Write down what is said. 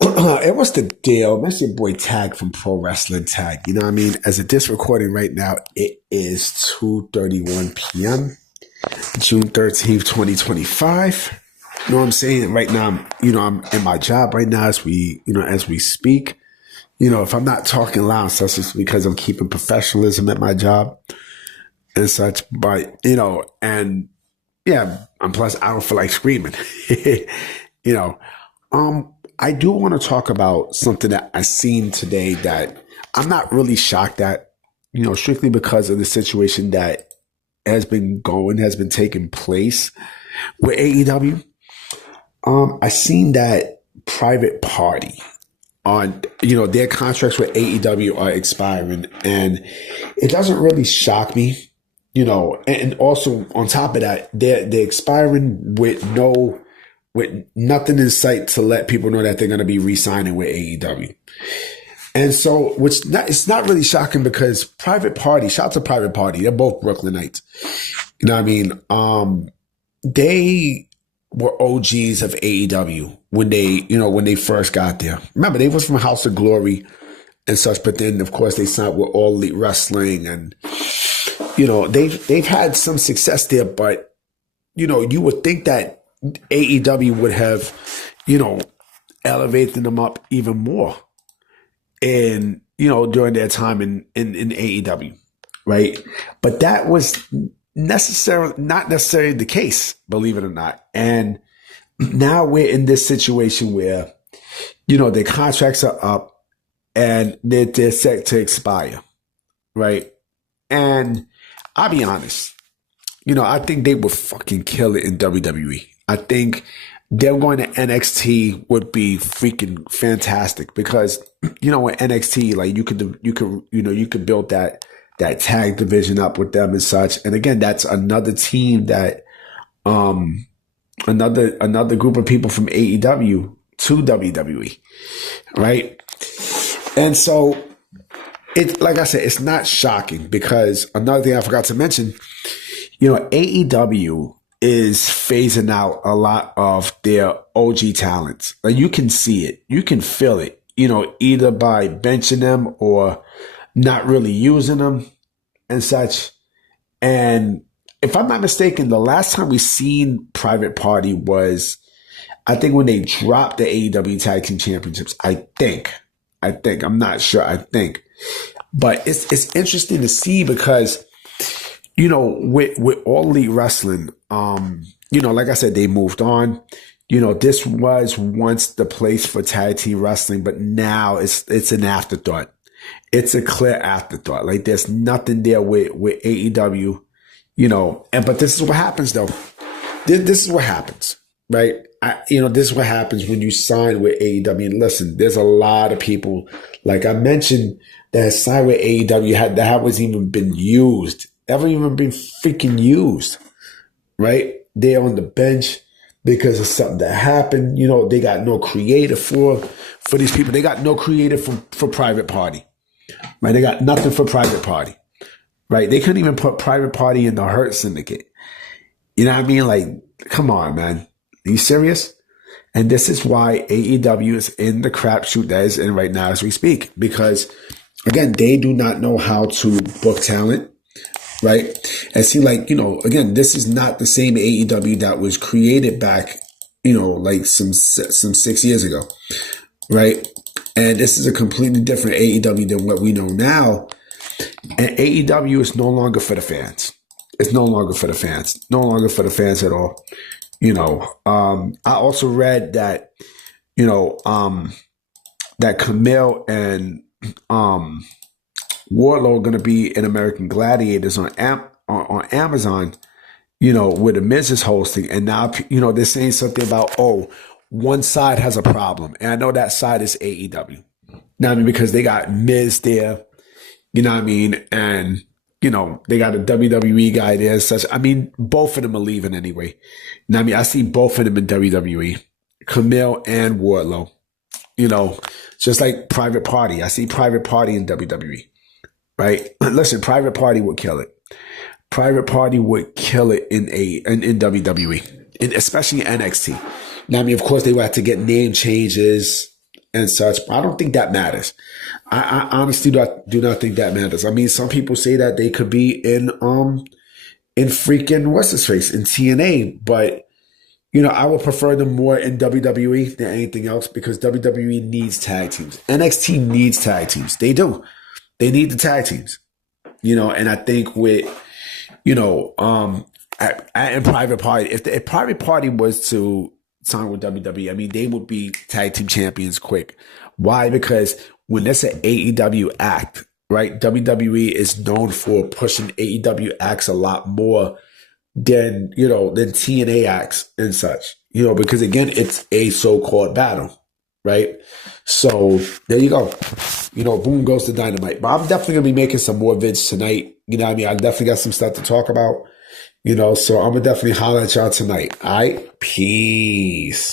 It was the deal. That's your boy Tag from Pro Wrestling Tag. You know what I mean? As of this recording right now, it is 2:31 p.m., June 13th, 2025. You know what I'm saying? Right now, I'm in my job right now as we speak. If I'm not talking loud, so that's just because I'm keeping professionalism at my job and such. But, and yeah, and plus I don't feel like screaming. you know, I do want to talk about something that I seen today that I'm not really shocked at, strictly because of the situation that has been taking place with AEW. I seen that Private Party on, their contracts with AEW are expiring, and it doesn't really shock me, and also on top of that, they're expiring with nothing in sight to let people know that they're going to be re-signing with AEW. And so, it's not really shocking because Private Party, shout out to Private Party, they're both Brooklynites. You know what I mean? They were OGs of AEW when they first got there. Remember, they was from House of Glory and such, but then of course they signed with All Elite Wrestling, and they've had some success there, but you would think that AEW would have, elevated them up even more in, during their time in AEW, right? But that was not necessarily the case, believe it or not. And now we're in this situation where, their contracts are up and they're set to expire, right? And I'll be honest, I think they would fucking kill it in WWE. I think them going to NXT would be freaking fantastic because, with NXT, like you could build that tag division up with them and such. And again, that's another team that, another group of people from AEW to WWE, right? And so like I said, it's not shocking because another thing I forgot to mention, AEW is phasing out a lot of their OG talents. Like you can see it, you can feel it, either by benching them or not really using them and such. And if I'm not mistaken, the last time we seen Private Party was, I think, when they dropped the AEW Tag Team Championships. I think, I'm not sure. But it's interesting to see because, with All Elite Wrestling, like I said, they moved on. This was once the place for tag team wrestling, but now it's an afterthought. It's a clear afterthought. Like there's nothing there with AEW, but this is what happens though. This is what happens, right? This is what happens when you sign with AEW. And listen, there's a lot of people, like I mentioned, that signed with AEW that haven't even been used, haven't even been freaking used, right? They're on the bench because of something that happened. They got no creative for these people. They got no creative for Private Party, right? They got nothing for Private Party, right? They couldn't even put Private Party in the Hurt Syndicate. You know what I mean? Like, come on, man. Are you serious? And this is why AEW is in the crapshoot that is in right now as we speak. Because, again, they do not know how to book talent, right? And see, like, again, this is not the same AEW that was created back, like some 6 years ago, right? And this is a completely different AEW than what we know now. And AEW is no longer for the fans. It's no longer for the fans. No longer for the fans at all. I also read that, that Camille and Wardlow are going to be in American Gladiators on Amazon, where the Miz is hosting. And now, they're saying something about, one side has a problem. And I know that side is AEW. Now, because they got Miz there, you know what I mean? And, they got a WWE guy there and such. I mean, both of them are leaving anyway. Now, I see both of them in WWE, Camille and Wardlow, just like Private Party. I see Private Party in WWE, right? Listen, Private Party would kill it. Private Party would kill it in WWE, and especially in NXT. Now, of course, they would have to get name changes and such. But I don't think that matters. I honestly do not think that matters. I mean, some people say that they could be in freaking what's his face in TNA, but I would prefer them more in WWE than anything else because WWE needs tag teams. NXT needs tag teams. They do. They need the tag teams. And I think with in Private Party, if Private Party was to sign with WWE, I mean, they would be tag team champions quick. Why? Because when it's an AEW act, right? WWE is known for pushing AEW acts a lot more than TNA acts and such. Because again, it's a so-called battle, right? So there you go. Boom goes the dynamite. But I'm definitely gonna be making some more vids tonight. You know what I mean? I definitely got some stuff to talk about. So I'm gonna definitely holler at y'all tonight. All right, peace.